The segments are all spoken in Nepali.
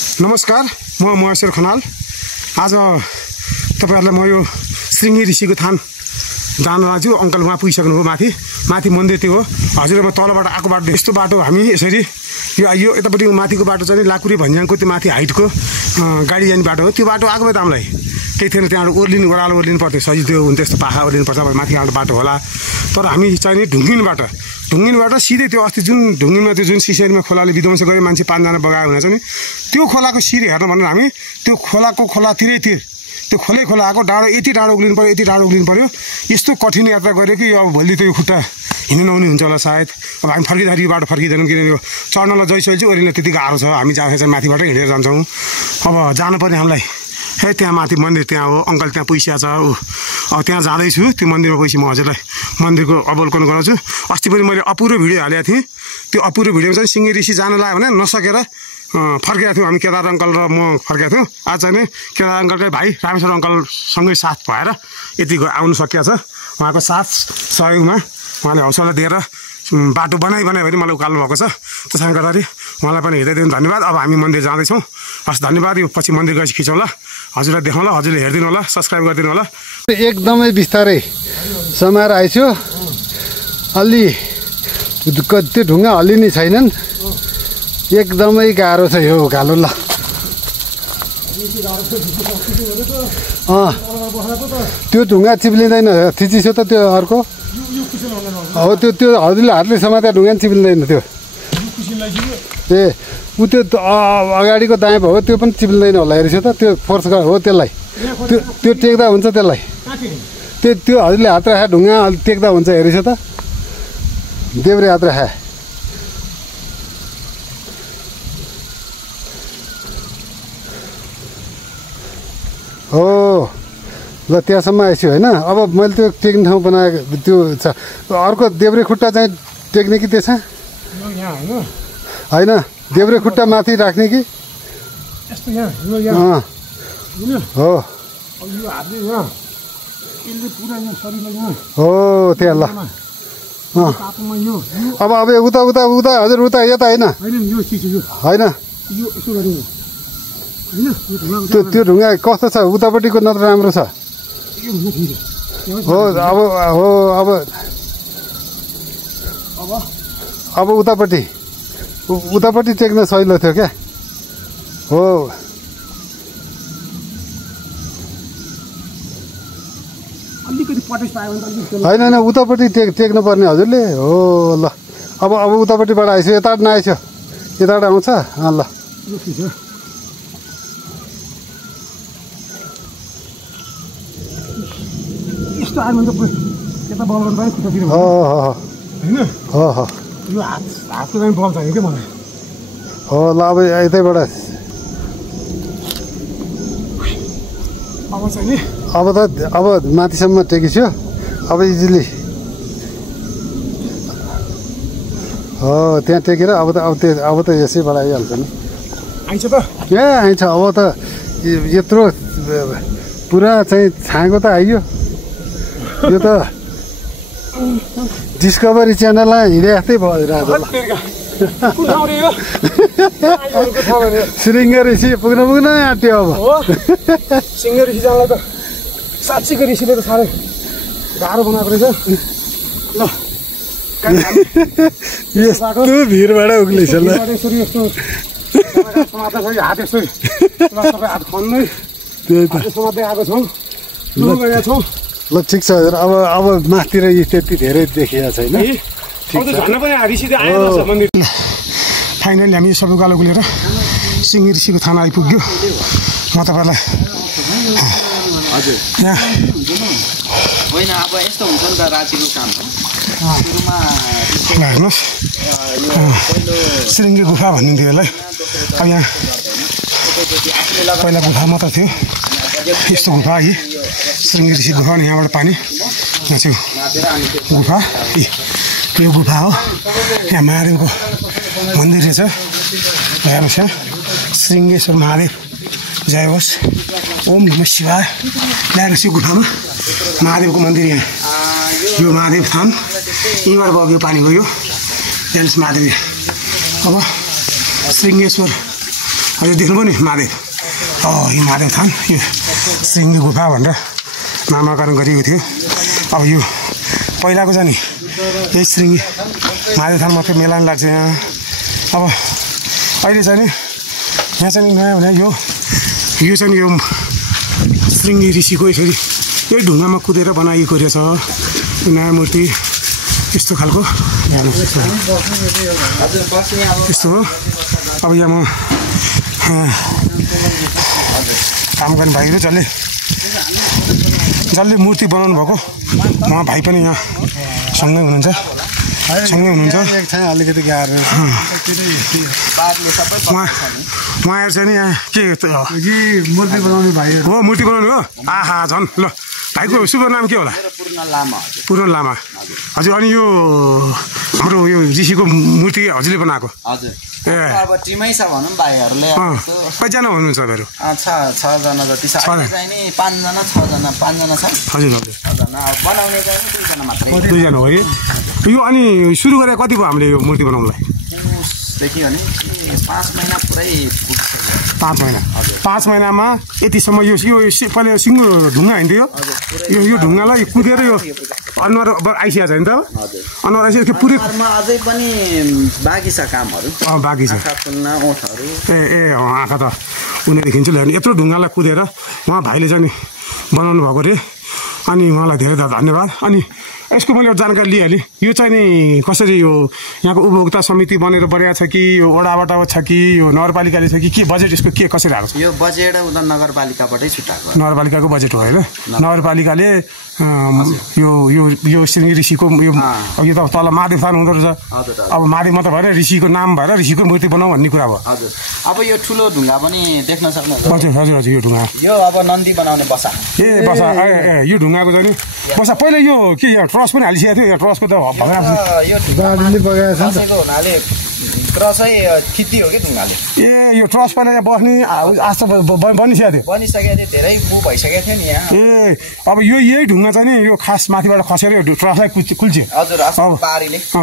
नमस्कार, म महेश्वर खनाल। आज तपाईहरुलाई म यो श्रृंगी ऋषिको थान जान लाग्छु। अंकल वहाँ पुगिसक्नु हो, माथि मन्दिर त्यो हो। हजुरहरु म तलबाट आएको बाटो यस्तो बाटो हामी यसरी यो यतापट्टि माथिको बाटो चाहिँ लाकुरी भन्ज्याङको त्यो माथि हाइटको गाडी जाने बाटो हो। त्यो बाटो आएको भए त हामीलाई केही थिएन, त्यहाँबाट ओर्लिनु पर्थ्यो, सजिलो त्यो हुन्छ, त्यस्तो पाखा ओर्लिनु पर्छ, माथिबाट बाटो होला। तर हामी चाहिँ ढुङ्गिनबाट सिधै त्यो अस्ति जुन ढुङ्गिनमा त्यो जुन सिसेरीमा खोलाले विध्वंस गयो, मान्छे 5 जना बगायो भनेर चाहिँ त्यो खोलाको सिरी हेर्न भनेर हामी त्यो खोलातिरै त्यो खोला आएको डाँडो यति डाँडो उक्लिनु पर्यो। यस्तो कठिन यात्रा गऱ्यो कि अब भोलि त्यो खुट्टा हिँड्नु नहुने हुन्छ होला सायद। अब हामी फर्किँदाखेरि बाटो फर्किँदैनौँ, किनभने यो चढ्नलाई जैसैल चाहिँ ओरिन त्यति गाह्रो छ। हामी जाँदाखेरि चाहिँ माथिबाट हिँडेर जान्छौँ। अब जानुपर्ने हामीलाई त्यहाँ माथि मन्दिर त्यहाँ हो। अङ्कल त्यहाँ पुगिसकेको छ। अब त्यहाँ जाँदैछु। त्यो मन्दिरमा गएपछि म हजुरलाई मन्दिरको अवलोकन गराउँछु। अस्ति पनि मैले अपुरो भिडियो हालेको थिएँ। त्यो अपुरो भिडियोमा चाहिँ श्रृंगी ऋषि जान लाग्यो भने नसकेर फर्केका थियौँ हामी। केदार अङ्कल र म फर्केका थियौँ। आज चाहिँ केदार अङ्कलकै भाइ रामेश्वर अङ्कलसँगै साथ भएर यति आउनु सकिएको छ। उहाँको साथ सहयोगमा उहाँले हौसला दिएर बाटो बनाइ भने मलाई उकाल्नु भएको छ। त्यसै गर्दाखेरि उहाँलाई पनि हृदयदेखि धन्यवाद। अब हामी मन्दिर जाँदैछौँ। हस्, धन्यवाद। यो पछि मन्दिर गएपछि खिचौँला, हजुरलाई देखाउँला, हजुरले हेरिदिनु होला, सब्सक्राइब गरिदिनु होला। एकदमै बिस्तारै समाएर आइछु। अलि त्यो ढुङ्गा हल्लिने छैनन्। एकदमै गाह्रो छ यो उकालो। ल त्यो ढुङ्गा चिप्लिँदैन, थिचिसो त त्यो अर्को हो। त्यो हजुरले हातले समातेर ढुङ्गा चिप्लिँदैन त्यो। ऊ त्यो अगाडिको दायाँ भयो, त्यो पनि चिप्लिँदैन होला हेरेछ त। त्यो फोर्स हो त्यसलाई, त्यो टेक्दा हुन्छ त्यसलाई। त्यो हजुरले हात राखे ढुङ्गा टेक्दा हुन्छ हेरेछ त। देब्रे हात राखे हो। ल त्यहाँसम्म आइसु होइन। अब मैले त्यो टेक्ने ठाउँ बनाएको त्यो छ। अर्को देब्रे खुट्टा चाहिँ टेक्ने कि त्यसमा होइन, देब्रे खुट्टा माथि राख्ने कि हो हो त्यहाँ। ल अब उता हजुर उता यता होइन त्यो ढुङ्गा कस्तो छ उतापट्टिको नत्र राम्रो छ हो। अब उतापट्टि टेक्न सहिलो थियो क्या हो। होइन उतापट्टि टेक्नु पर्ने हजुरले हो। ल अब उतापट्टिबाट आइसो, यताबाट नआइसो, यताबाट आउँछ। ल हो ल अब यतैबाट अब माथिसम्म टेकिसक्यो। अब इजिली हो त्यहाँ टेकेर अब त यसैबाट आइहाल्छ नि। आइन्छ अब त यत्रो पुरा चाहिँ छाँगो त आइयो। यो त डिस्कभरी च्यानलमा हिँडे जस्तै भयो राजा। श्रृंगी ऋषि पुग्न आँट्यो। अब श्रृंगी ऋषि जानलाई त साँच्चीको ऋषिले त साह्रै गाह्रो बनाएको रहेछ। ल यस्तो भिरबाट उक्लिन्छ। ल हात यस्तो सबै हात खन्दै त्यही त समात्दै आएको छौँ। ल ठिक छ हजुर। अब माथितिर त्यति धेरै देखिएको छैन। फाइनली हामी सबै उकालो गुलेर श्रृंगी ऋषिको थाना आइपुग्यो। म तपाईँलाई यहाँ होइन अब यस्तो हुन्छ नि त राजीको काम हेर्नुहोस्, श्रृंगी गुफा भनिन्थ्यो यसलाई। अब यहाँ पहिला गुफा मात्र थियो, यस्तो गुफा है श्रृंगी ऋषि गुफा। अनि यहाँबाट पानी यहाँ चाहिँ गुफा, यो गुफा हो। यहाँ महादेवको मन्दिर रहेछ। हेर्नुहोस् यहाँ श्रृंगेश्वर महादेव जय होस्, ओम नमः शिवाय। ल्याएपछि गुफामा महादेवको मन्दिर यहाँ, यो महादेव थान। यहीँबाट बग्यो पानी गयो। हेर्नुहोस् महादेव। अब श्रृंगेश्वर यो देख्नुभयो नि महादेव यो महादेव थान यो सिंगी गुफा भनेर नामाकरण गरिएको थियो अब यो पहिलाको छ नि यही श्रृङ्गी महादेव थान मात्रै मेला नि लाग्छ यहाँ अब अहिले चाहिँ नि यहाँ चाहिँ नयाँ भने यो चाहिँ नि यो श्रृङ्गी ऋषिको यसरी यही ढुङ्गामा कुदेर बनाइएको रहेछ नयाँ मूर्ति यस्तो खालको यस्तो हो अब यहाँ म काम गर्ने भाइहरू जसले मूर्ति बनाउनु भएको उहाँ भाइ पनि यहाँ सँगै हुनुहुन्छ अलिकति गाह्रो उहाँहरू चाहिँ नि यहाँ के मूर्ति बनाउने भाइ हो मूर्ति बनाउनु हो आहा झन् ल भाइको शुभ नाम के होला पूर्ण लामा हजुर अनि यो हाम्रो यो ऋषिको मूर्ति हजुरले बनाएको अब टिमै छ भनौँ भाइहरूले कतिजना हुनुहुन्छ तपाईँहरू 6जना जति छ चाहिँ नि 5जना 6जना 5जना छ हजुर बनाउने चाहिँ 2जना मात्रै 2जना हो यो अनि सुरु गरेर कति भयो हामीले यो मूर्ति बनाउनलाई देखियो भने 5 महिना पुरै पुग्छ 5 महिना 5 महिनामा यतिसम्म यो पहिला सिङ्गो ढुङ्गा हिँड्थ्यो यो ढुङ्गालाई कुदेर यो अनुहार आइसकेको छ नि त अनुहार आइसकेको पुरै अझै पनि बाँकी छ कामहरू बाँकी छ ओठहरू आँखा त उनीहरू खिच्छु ल्याउने यत्रो ढुङ्गालाई कुदेर उहाँ भाइले चाहिँ बनाउनु भएको रे अनि उहाँलाई धेरै धेरै धन्यवाद अनि यसको मैले जानकारी लिइहालेँ यो चाहिँ नि कसरी यो यहाँको उपभोक्ता समिति बनेर बढिया छ कि यो वडाबाट छ कि यो नगरपालिकाले छ कि के बजेट यसको के कसरी आएको छ यो बजेट उता नगरपालिकाबाटै छुट्याएको नगरपालिकाको बजेट हो होइन नगरपालिकाले यो श्रृङ्गी ऋषिको यो त तल महादेव थान हुँदो रहेछ अब महादेव मात्र भएर ऋषिको नाम भएर ऋषिको मूर्ति बनाऊ भन्ने कुरा भयो हजुर अब यो ठुलो ढुङ्गा पनि देख्न सक्नुहुन्छ हजुर यो ढुङ्गा यो अब नन्दी बनाउने बसा बसा यो ढुङ्गाको चाहिँ नि बसा पहिला यो के ट्रस पनि हालिसकेको थियो ट्रसको त हुनाले ट्रसै खिच्दी हो कि ढुङ्गाले यो ट्रस पहिला यहाँ बस्ने आज त बनिसकेको थियो धेरै भइसकेको थियो नि यहाँ अब यही ढुङ्गा चाहिँ नि यो खास माथिबाट खसेर यो ट्रसलाई कुल्च्यो हजुर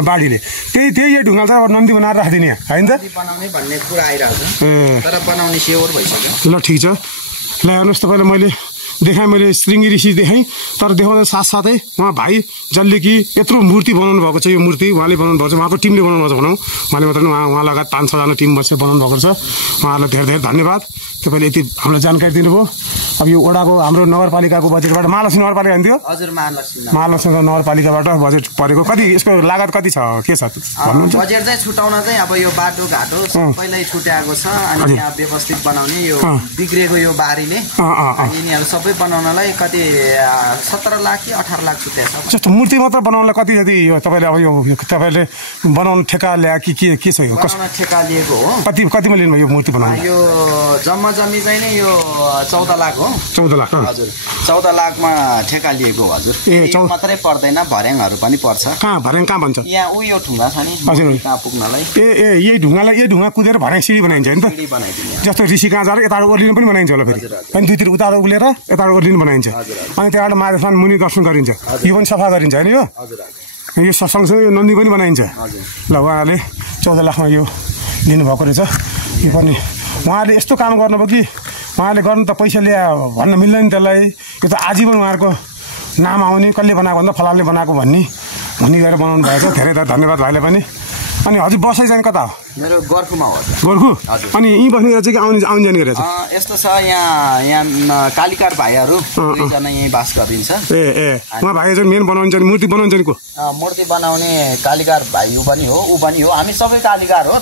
बाढीले त्यही यो ढुङ्गा चाहिँ अब नन्दी बनाएर राखिदिने यहाँ होइन त बनाउने भन्ने कुरा आइरहेको छ तर बनाउने सेवर भइसक्यो ल ठिक छ ल हेर्नुहोस् तपाईँलाई मैले देखाएँ मैले श्रृङ्गी ऋषि देखाएँ तर देखाउँदा साथसाथै उहाँ भाइ जसले कि यत्रो मूर्ति बनाउनु भएको छ यो मूर्ति उहाँले बनाउनु भएको छ उहाँको टिमले बनाउनु भएको छ भनौँ उहाँले मात्र उहाँ लगायत 5-6जना टिम बसेर बनाउनु भएको छ उहाँहरूलाई धेरै धेरै धन्यवाद तपाईँले यति हामीलाई जानकारी दिनुभयो अब यो वडाको हाम्रो नगरपालिकाको बजेटबाट महालक्ष्मी नगरपालिका हुन्थ्यो हजुर महालक्ष्मी नगरपालिकाबाट बजेट परेको कति यसको लागत कति छ के छ भन्नुहुन्छ बजेट चाहिँ छुटाउन चाहिँ अब यो बाटो घाटो सबैलाई छुट्याएको छ अनि यहाँ व्यवस्थित बनाउने यो बिग्रेको यो बारीले यिनीहरू सबै बनाउनलाई कति 17 लाख कि 18 लाख छुट्याएको छ जस्तो मूर्ति मात्र बनाउनलाई कति जति यो तपाईँले अब यो तपाईँले बनाउनु ठेका ल्याए कि के छ यो ठेका लिएको हो कतिमा लिनु यो मूर्ति बनाउनु यो जम्मा जम्मी चाहिँ नि यो 14 लाख हो 14 लाख हजुर 14 लाखमा ठेका लिएको हजुर मात्रै पर्दैन भर्याङहरू पनि पर्छ भर्याङ कहाँ भन्छ यहाँ यो ढुङ्गा छ नि हजुर कहाँ पुग्नलाई यही ढुङ्गा कुदेर भर्याङ सिडी बनाइन्छ नि त जस्तो ऋषि कहाँ जाएर यताबाट ओर्लिनु पनि बनाइन्छ होला फेरि अनि दुईतिर उताबाट उलेर यताबाट ओर्लिनु बनाइन्छ अनि त्यहाँबाट महादेव मुनि दर्शन गरिन्छ यो पनि सफा गरिन्छ होइन यो सँगसँगै यो नन्दी पनि बनाइन्छ ल उहाँले 14 लाखमा यो लिनुभएको रहेछ यो पनि उहाँले यस्तो काम गर्नुभयो कि उहाँले गर्नु त पैसा ल्याए भन्न मिल्दैन त्यसलाई यो त आजीवन उहाँहरूको नाम आउने कसले बनाएको भन्दा फलानले बनाएको भनी गएर बनाउनु भएको छ धेरै धेरै धन्यवाद भाइलाई पनि अनि हजुर बसाइ चाहिँ कता हो मेरो गोर्खुमा हो गोर्खु अनि यहीँ बस्ने गरेर चाहिँ आउने जाने गरेर यस्तो छ यहाँ कालीकार भाइहरू दुईजना यहीँ बास गरिन्छ उहाँ भाइ चाहिँ मेन बनाउनुहुन्छ नि मूर्ति बनाउँछ नि को मूर्ति बनाउने कालीकार भाइ पनि हो ऊ पनि हो हामी सबै कालीकार हो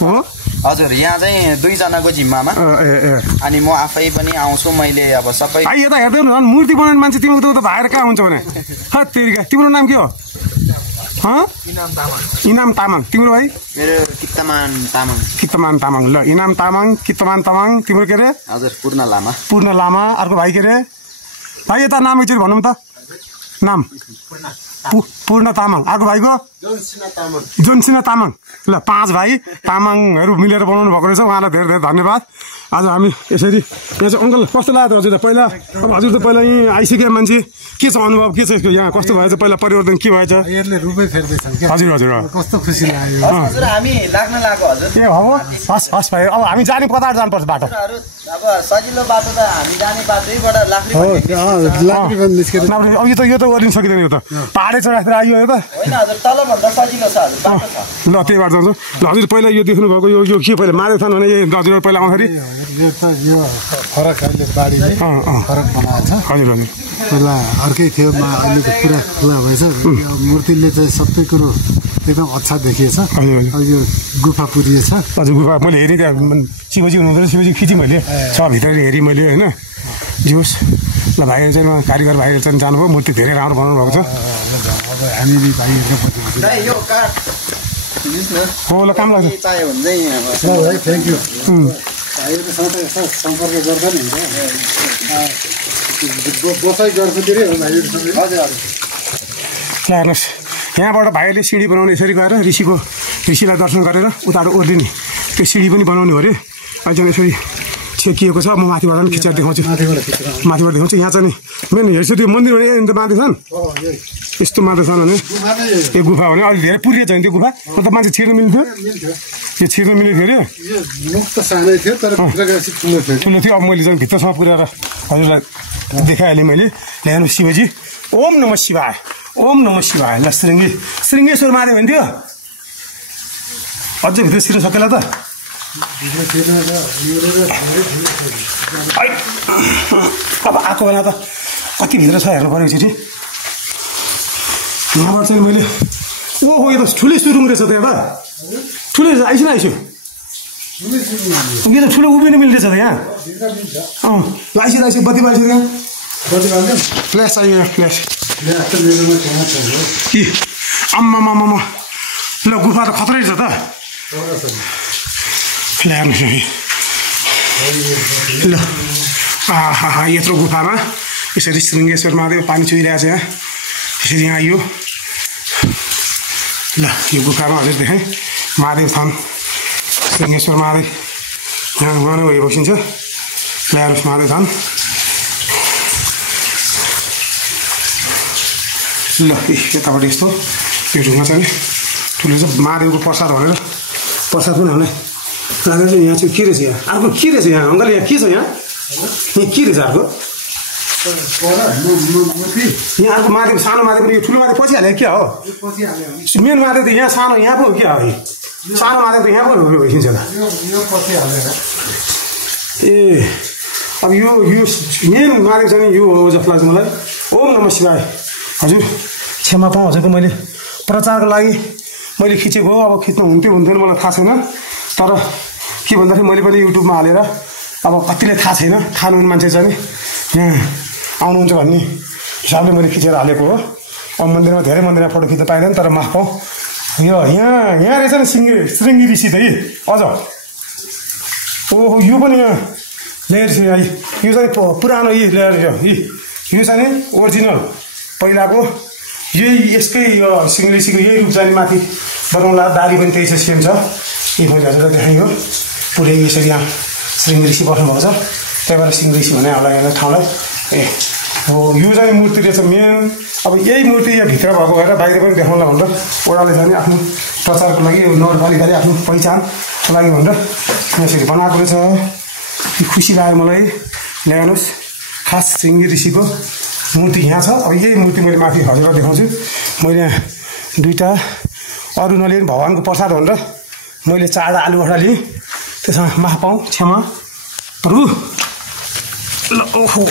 हजुर यहाँ चाहिँ 2 जनाको जिम्मामा अनि म आफै पनि आउँछु मैले अब सबै यता हेर्दै मूर्ति बनाउने मान्छे तिम्रो त भाइर कहाँ हुन्छ भने तिम्रो नाम के हो इनाम तामाङ तिम्रो भाइ मेरो कित्तमान तामाङ ल इनाम तामाङ कित्तमान तामाङ तिम्रो के अरे हजुर पूर्ण लामा अर्को भाइ के अरे भाइ यता नाम एकचोटि भनौँ त नाम पूर्ण तामाङ अर्को भाइको जोनसिना तामाङ ल 5 भाइ तामाङहरू मिलेर बनाउनु भएको रहेछ उहाँलाई धेरै धेरै धन्यवाद आज हामी यसरी यहाँ चाहिँ अङ्कल कस्तो लाग्यो हजुर त पहिला अब हजुर त पहिला यहीँ आइसक्यो मान्छे के छ अनुभव के छ यसको यहाँ कस्तो भएछ पहिला परिवर्तन के भएछ यसले रुपै फेर्दैछन् क्या हजुर हजुर कस्तो खुसी लाग्यो हजुर हामी लाग्न लाग्यो हजुर ए हो हस् हस् भाइ अब हामी जाने कताबाट जानुपर्छ बाटो अब सजिलो बाटो त हामी जाने बाटोबाट लाक्री पनि निस्केर अब यो त ओर्लिन सकिँदैन यो त पाहाडै चढाएर आइयो यो त होइन हजुर तलभन्दा सजिलो छ हजुर बाटो छ ल त्यही बाटो जान्छ ल हजुर पहिला यो देख्नु भएको यो के पहिला माधेथान भने हजुर पहिला आउँदाखेरि यो फरक अहिले बाढीले फरक बनाएको छ हजुर हजुर पहिला अर्कै थियो अहिले त पुरा खुला भएछ मूर्तिले चाहिँ सबै कुरो एकदम अच्छा देखिएछ अब यो गुफा पुरिएछ हजुर गुफा मैले हेरेँ त्यहाँ शिवजी हुनुहुँदो रहेछ शिवजी खिचेँ मैले छ भित्र हेरेँ मैले होइन जोस् ल भाइहरू चाहिँ कारिगर भाइहरू चाहिँ जानुभयो मूर्ति धेरै राम्रो बनाउनु भएको छ अब हामी यो काठ हो ल काम लाग्छ चाहियो भने चाहिँ भाइ थ्याङ्क यू भाइहरूसँग यसो सम्पर्क गर्दा नि हुन्छ बसाइ गर्छ के अरे भाइहरूसँग हजुर हजुर ल हेर्नुहोस् यहाँबाट भाइहरूले सिँढी बनाउने यसरी गएर ऋषिलाई दर्शन गरेर उता ओर्लिने त्यो सिँढी पनि बनाउनु अरे अहिले चाहिँ यसरी छेकिएको छ म माथिबाट पनि खिचेर देखाउँछु माथिबाट देखाउँछु यहाँ चाहिँ मेन हेर्छु त्यो मन्दिर भने माथि यस्तो माथि छन् भने यो गुफा भने अहिले धेरै पुरिएको छ भने त्यो गुफा मतलब मान्छे छिर्नु मिल्थ्यो यो छिर्नु मिलेको थियो अरे ठुलो थियो अब मैले चाहिँ भित्रसम्म पुऱ्याएर हजुरलाई देखाइहालेँ मैले ल्याउनु शिवजी ओम नमः शिवाय ओम नमः शिवाय ल श्रृङ्गेश्वर मार्यो भने थियो अझै भित्र छिर्नु सकेला त अब आएको बेला त कति भित्र छ हेर्नु पऱ्यो एकचोटि यहाँबाट चाहिँ मैले ओहो यो त ठुलै सुरुङ रहेछ त एउटा ठुलै आइसु यो त ठुलो उभिनु मिल्दैछ त यहाँ आइसु बत्ती बाल्छु यहाँ फ्ल्यास चाहियो फ्ल्यास कि आम्मामामा ल गुफा त खतरै छ त ल हेर्नुहोस् ल आहा यत्रो गुफामा यसरी श्रृङ्गेश्वर महादेव पानी चुहिरहेको छ यहाँ यसरी यहाँ आइयो ल यो गुफामा हजुर देखेँ महादेव थान श्रृङ्गेश्वर महादेव यहाँ उहाँ भए बसिन्छ ल हेर्नुहोस् महादेव थान ल यताबाट यस्तो यो ढुङ्गा चाहिँ ठुलो छ महादेवको प्रसाद भनेर प्रसाद पनि हामीलाई लागेर चाहिँ यहाँ चाहिँ के रहेछ यहाँ अर्को के रहेछ यहाँ अङ्कल यहाँ के छ यहाँ के रहेछ अर्को यहाँ अर्को महादेव सानो महादेव पनि यो ठुलो महादेव पछि हाल्यो क्या हो मेन महादेव त यहाँ सानो यहाँ पो क्या हो सानो महादेव त यहाँ पो भइसकिन्छ त ए अब यो मेन महादेव चाहिँ यो हो जस्तो लाग्छ मलाई ओम नमः शिवाय हजुर क्षमा पाऊँ हजुरको मैले प्रचारको लागि मैले खिचेको हो अब खिच्नु हुन्थ्यो मलाई थाहा छैन तर के भन्दाखेरि मैले पनि युट्युबमा हालेर अब कतिले थाहा छैन थाहा नहुने मान्छे चाहिँ यहाँ आउनुहुन्छ भन्ने हिसाबले मैले खिचेर हालेको हो अब मन्दिरमा धेरै मन्दिरमा फोटो खिच्न पाइँदैन तर माफ पाऊँ यो यहाँ रहेछ नि श्रृङ्गी ऋषि त अझ ओहो यो पनि यहाँ लेयर छ यहाँ यो चाहिँ पुरानो लेयर यो चाहिँ ओरिजिनल पहिलाको यसकै यो श्रृङ्गी ऋषिको यही रूप चाहिँ माथि बनाउला दारी पनि त्यही छ सेम छ यही मैले हजुरलाई देखाइयो पुरै यसरी यहाँ श्रृङ्गी ऋषि बस्नुभएको छ त्यही भएर श्रृङ्गी ऋषि भने हामीलाई यहाँ ठाउँलाई ए हो यो चाहिँ मूर्ति रहेछ मेन अब यही मूर्ति यहाँ भित्र भएको भएर बाहिर पनि देखाउनलाई भनेर ओडाले चाहिँ आफ्नो प्रचारको लागि नगरपालिकाले आफ्नो पहिचानको लागि भनेर यसरी बनाएको रहेछ खुसी लाग्यो मलाई ल्याउनुहोस् खास श्रृङ्गी ऋषिको मूर्ति यहाँ छ अब यही मूर्ति मैले माथि हजुरलाई देखाउँछु मैले यहाँ दुईवटा अरू नलिने भगवान्को प्रसाद भनेर मैले 4 आलु भटा लिएँ त्यसमा माफ पाऊँ क्षमा प्रभु ल ओहो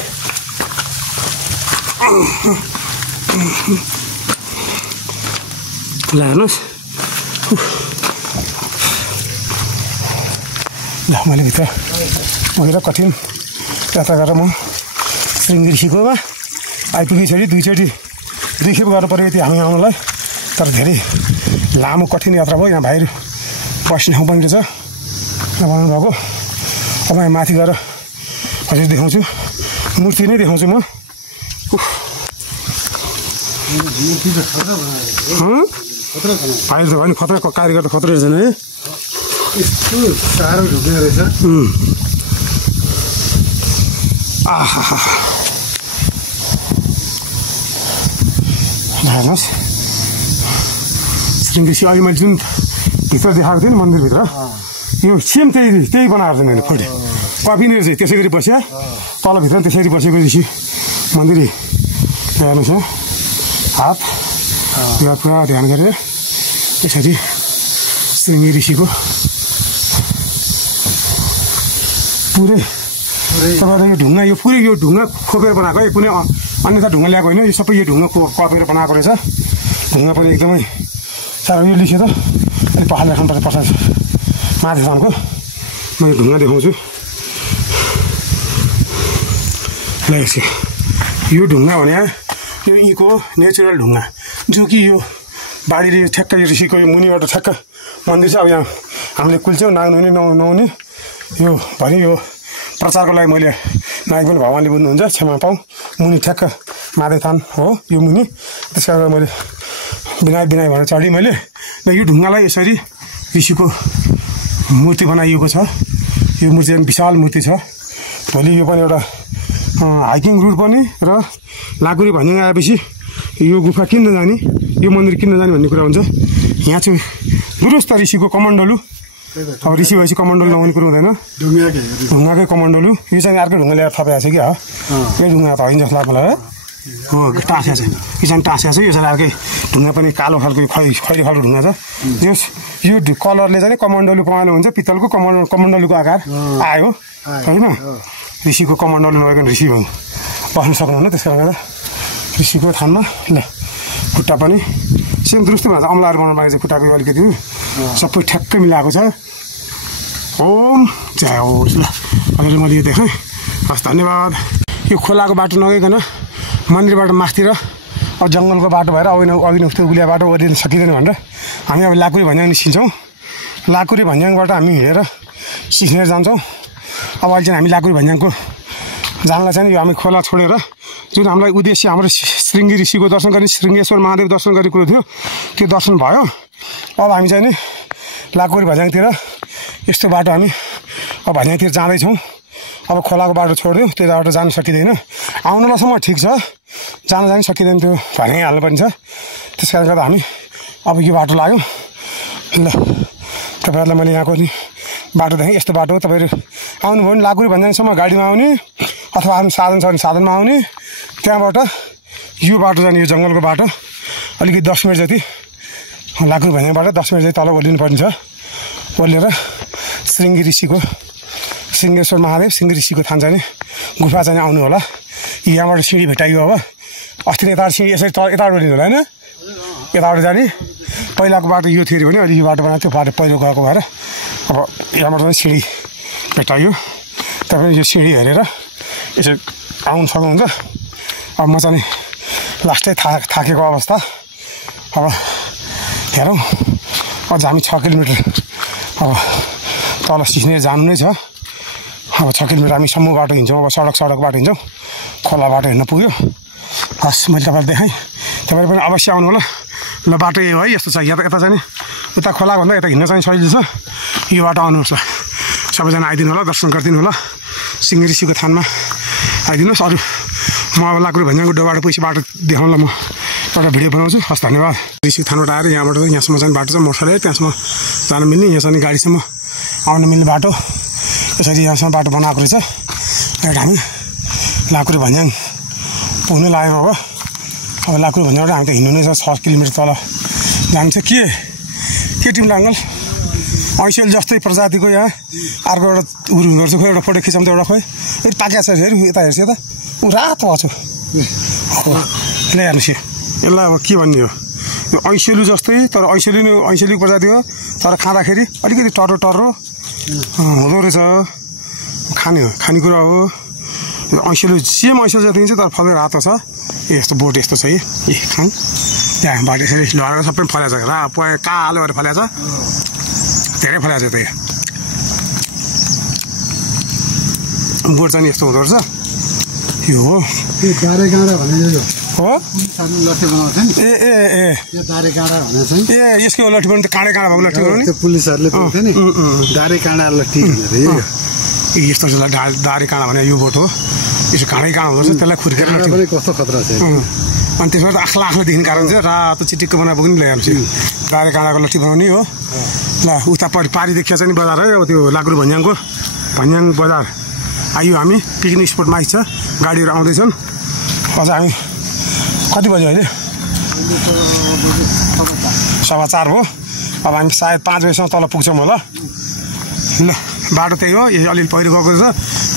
ल हेर्नुहोस् ल मैले भित्र गएर कठिन यात्रा गरेर म श्रृङ्गी ऋषिकोमा आइपुगिसकेँ दुईचोटि दुईखेप गर्नु पऱ्यो यति हामी आउनलाई तर धेरै लामो कठिन यात्रा भयो यहाँ भाइहरू बस्ने ठाउँ पनि रहेछ बनाउनु भएको अब यहाँ माथि गएर हजुर देखाउँछु मूर्ति नै देखाउँछु म भाइहरू त भयो नि खतरा कारिगर त खतरा रहेछ है यस्तो साह्रो ढुक्ने रहेछ आहा हेर्नुहोस् श्रृङ्गी ऋषि अहिले मैले जुन भित्र देखाएको थिएँ नि मन्दिरभित्र यो सेम त्यही बनाएको थिएँ मैले फोटो कपिनेर चाहिँ त्यसै गरी बस्या तलभित्र त्यसरी बसेको ऋषि मन्दिर हेर्नुहोस् यहाँ हात यो पुरा ध्यान गरेर यसरी श्रृङ्गी ऋषिको पुरै तपाईँको यो ढुङ्गा यो पुरै यो ढुङ्गा खोपेर बनाएको है कुनै अन्यथा ढुङ्गा ल्याएको होइन यो सबै यो ढुङ्गा कपेर बनाएको रहेछ ढुङ्गा पनि एकदमै साह्रो यो लिख्यो त अलिक पहाड देखाउनुपर्छ पछाडि माथिसम्मको म यो ढुङ्गा देखाउँछु ल यसो यो ढुङ्गा भने यो यहीँको नेचुरल ढुङ्गा जो कि यो बाढीले ठ्याक्क यो ऋषिको यो मुनिबाट ठ्याक्क मन्दिर चाहिँ अब यहाँ हामीले कुल्छौँ नाग्नु नहुने यो भने यो प्रचारको लागि मैले नायक पनि भगवान्ले बुझ्नुहुन्छ क्षमा पाऊँ मुनि ठ्याक्क माधेथान हो यो मुनि त्यस कारण मैले बिनाइ भनेर चढेँ मैले र यो ढुङ्गालाई यसरी ऋषिको मूर्ति बनाइएको छ यो मूर्ति पनि विशाल मूर्ति छ भोलि यो पनि एउटा हाइकिङ रुट पनि र लाकुरी भन्ने आएपछि यो गुफा किन्न जाने यो मन्दिर किन्न जाने भन्ने कुरा हुन्छ यहाँ चाहिँ दुरुस्त ऋषिको कमण्डलु अब ऋषि भएपछि कमण्डलु नहुने कुरो हुँदैन ढुङ्गाकै कमण्डलु यो चाहिँ अर्कै ढुङ्गा ल्याएर थपेको छ कि यो ढुङ्गा त होइन जस्तो लाग्छ मलाई हो टाँसिया छ यो चाहिँ टाँसिया छ यो चाहिँ अर्कै ढुङ्गा पनि कालो खालको खैरो खालको ढुङ्गा छ यो कलरले चाहिँ कमण्डलु पमालो हुन्छ पित्तलको कमण्डलुको आकार आयो होइन ऋषिको कमण्डलु नभइकन ऋषि बस्न सक्नुहुन्न त्यस कारणले गर्दा ऋषिको थानमा ल खुट्टा पनि सेम दुरुस्तै भन्छ अम्लाहरू बनाउनु लागि चाहिँ खुट्टाको अलिकति सबै ठ्याक्कै मिलाएको छ ओम जय होस् ल अहिले मैले यो देखेँ हस् धन्यवाद यो खोलाको बाटो नगइकन मन्दिरबाट माथि र अब जङ्गलको बाटो भएर अघि उस्तो गुलिया बाटो ओरिन सकिँदैन भनेर हामी अब लाकुरी भन्ज्याङ निस्किन्छौँ लाकुरी भन्ज्याङबाट हामी हिँडेर सिस्नेर जान्छौँ अब अहिले चाहिँ हामी लाकुरी भन्ज्याङको जानलाई चाहिँ यो हामी खोला छोडेर जुन हामीलाई उद्देश्य हाम्रो श्रृङ्गी ऋषिको दर्शन गर्ने श्रृङ्गेश्वर महादेव दर्शन गर्ने कुरो थियो त्यो दर्शन भयो अब हामी चाहिँ नि लाकुरी भन्ज्याङतिर यस्तो बाटो हामी अब भन्ज्याङतिर जाँदैछौँ अब खोलाको बाटो छोड्यो त्यो बाटो जान सकिँदैन आउनलासम्म ठिक छ जान सकिँदैन त्यो भन्याङ हाल्नु पनि छ त्यस कारणले गर्दा हामी अब यो बाटो लाग्यौँ ल तपाईँहरूलाई मैले यहाँको नि बाटो देखेँ यस्तो बाटो हो तपाईँहरू आउनुभयो भने लाकुरी भन्ज्याङसम्म गाडीमा आउने अथवा आफ्नो साधन छ भने साधनमा आउने त्यहाँबाट यो बाटो जाने यो जङ्गलको बाटो अलिकति 10 मिनट जति लाकुरी भन्ज्याङबाट 10 मिनट जति तल ओर्लिनु पर्ने छ ओर्लेर श्रृङ्गी ऋषिको श्रृङ्गेश्वर महादेव श्रृङ्गी ऋषिको थान जाने गुफा चाहिँ आउनु होला यहाँबाट सिँढी भेटाइयो अब अस्ति नै यता सिँढी यसरी यताबाट ओर्लिनु होला होइन यताबाट जाने पहिलाको बाटो यो थियो भने अहिले यो बाटो बनाएको त्यो बाटो पहिलो गएको भएर अब यहाँबाट चाहिँ सिँढी भेटाइयो तपाईँ यो सिँढी हेरेर यसरी आउनु सक्नुहुन्छ अब म चाहिँ लास्टै थाकेको अवस्था अब हेरौँ अझ हामी 6 किलोमिटर अब तल सिस्ने जानु नै छ अब 6 किलोमिटर हामी सम्मु बाटो हिँड्छौँ अब सडक बाटो हिँड्छौँ खोला बाटो हिँड्न पुग्यो हस् मैले तपाईँलाई देखाएँ तपाईँले पनि अवश्य आउनु होला ल बाटो यो है यस्तो छ यता चाहिँ नि उता खोलाभन्दा यता हिँड्न चाहिँ सजिलो छ यो बाटो आउनुहोस् ल सबैजना आइदिनु होला दर्शन गरिदिनु होला श्रृङ्गी ऋषिको थानमा आइदिनुहोस् अरू म अब लाकुरी भन्ज्याङको डोबाट पैसा बाटो देखाउनु ल म एउटा भिडियो बनाउँछु हस् धन्यवाद ऋषिको थानबाट आएर यहाँबाट यहाँसम्म चाहिँ बाटो छ मोटरसाइकल त्यहाँसम्म जानु मिल्ने यहाँसम्म गाडीसम्म आउनु मिल्ने बाटो यसरी यहाँसम्म बाटो बनाएको रहेछ एउटा हामी लाकुरी भन्ज्याङ पुग्नु लाग्यो अब लाकुरी भन्ज्याङबाट हामी त हिँड्नु नै छ 6 किलोमिटर तल जान्छ के टिम लाङ्गल ऐसेल जस्तै प्रजातिको यहाँ अर्को एउटा उरु हुँदो रहेछ खोइ एउटा फोटो खिचाउँ त एउटा खोइ यति पाकेको छ हेर यता हेर्छ त ऊ रातो भएको छ ल हेर्नुहोस् यसलाई अब के भन्ने हो यो ऐसेलु जस्तै तर ऐसेलु प्रजाति हो तर खाँदाखेरि अलिकति टर्रो हुँदो रहेछ खानेकुरा हो यो ऐसेलु सेम ऐसेलु जति चाहिँ तर फल्दै रातो छ यस्तो बोट यस्तो छ ए खाउँ त्यहाँ बाटो यसरी लगाएर सबै फल्याएको छ कालो भएर फल्याएको छ धेरै फल्याएको छ त्यही बोट चाहिँ यस्तो हुँदो रहेछ यो हो हो ए यसको लट्ठी पनि त काँडा भएको लट्ठी हो नि पुलिसहरूले पुलिसहरूले दारे काँडा लट्ठी भनेर यस्तो दारे काँडा भने यो बोट हो यसो काँडै काँडा हुँदो रहेछ त्यसलाई खुर्केर कस्तो खतरा छ अनि त्यसमा त आख्ला आख्ला देखिने कारण चाहिँ रातो चिटिक्क बनाएको पनि ल्याइहाल्छु दारे काँडाको लट्ठी बनाउने हो ल उता पारी देखिया छ नि बजार है त्यो लाग्रु भन्याङ बजार आइयो हामी पिकनिक स्पटमा आइछ गाडीहरू आउँदैछन् अझ हामी कति बज्यो अहिले 4:15 हो अब हामी सायद 5 बजीसम्म तल पुग्छौँ होला ल बाटो त्यही हो अलिअलि पहिरो गएको छ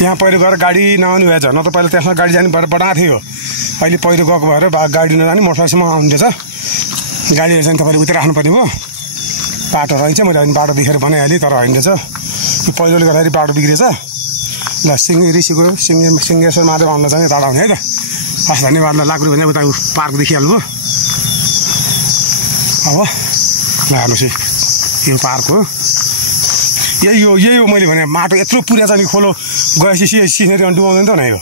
यहाँ पहिरो गएर गाडी नआउनु भएछ न त पहिला त्यसमा गाडी जाने बढाएको थियो अहिले पहिरो गएको भएर गाडी नजाने मोटरसाइकलसम्म आउँदैछ गाडीहरू चाहिँ तपाईँले उता राख्नुपर्ने हो बाटो रहेछ मैले अहिले बाटो देखेर बनाइहालेँ तर होइन रहेछ यो पहिरोले गर्दाखेरि बाटो बिग्रेछ ल ऋषिको सिंहेश्वर महादेव आउन चाहिँ टाढा हुने है त हस् धन्यवाद ल लाग्नु भने उता पार्क देखिहाल्नु अब ल हेर्नुहोस् यो पार्क हो यही हो मैले भने माटो यत्रो पुर्या छ नि खोलो गएपछि सिनेरी डुबाउँदैन त यो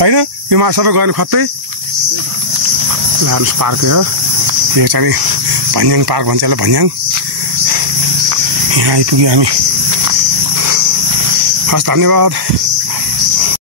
होइन यो माटो सबै गयो भने खत्तै ल हेर्नुहोस् पार्क हो यो चाहिँ भन्याङ पार्क भन्छ यसलाई भन्याङ यहाँ आइपुग्यो हामी हस् धन्यवाद